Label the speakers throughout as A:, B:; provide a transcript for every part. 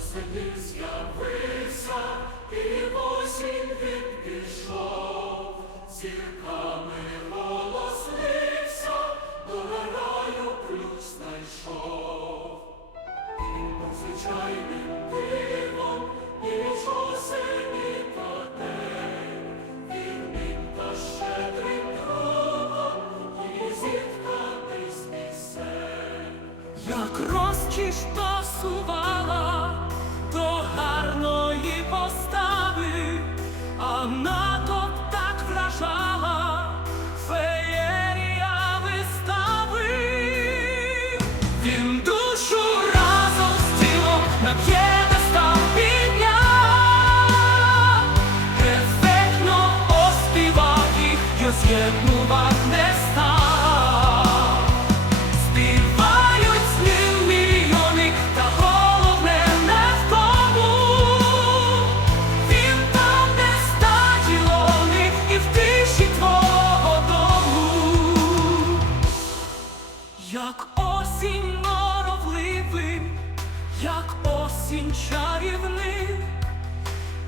A: селі з'явився, і в він пішов, зірками голос до раю ключ знайшов. І надзвичайним дивом, ніч осені та день, вірним та щедрим другом, і зітканий з пісень.
B: Як розкіш пасувала Він душу разом з тілом на п'єдестал підняв, ефектно оспівав їх, й з'єднував осінь чарівний,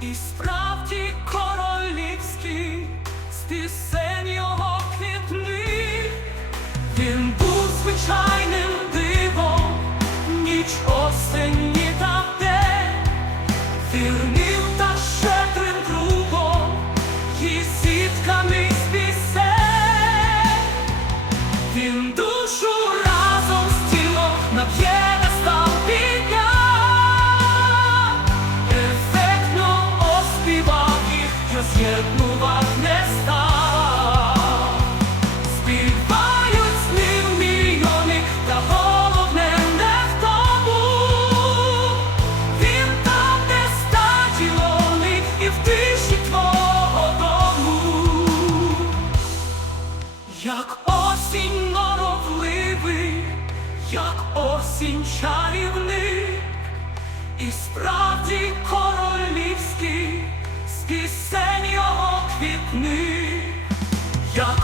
B: і справді королівський, з пісень його квітних. Він був звичайним дивом, ніч осені та день, вірним з'єднував не став. Співають з ним та головне не в тому. Він там, де стадіони, і в тиші твого дому. Як осінь норовливий, як осінь чарівний, і справді сни, як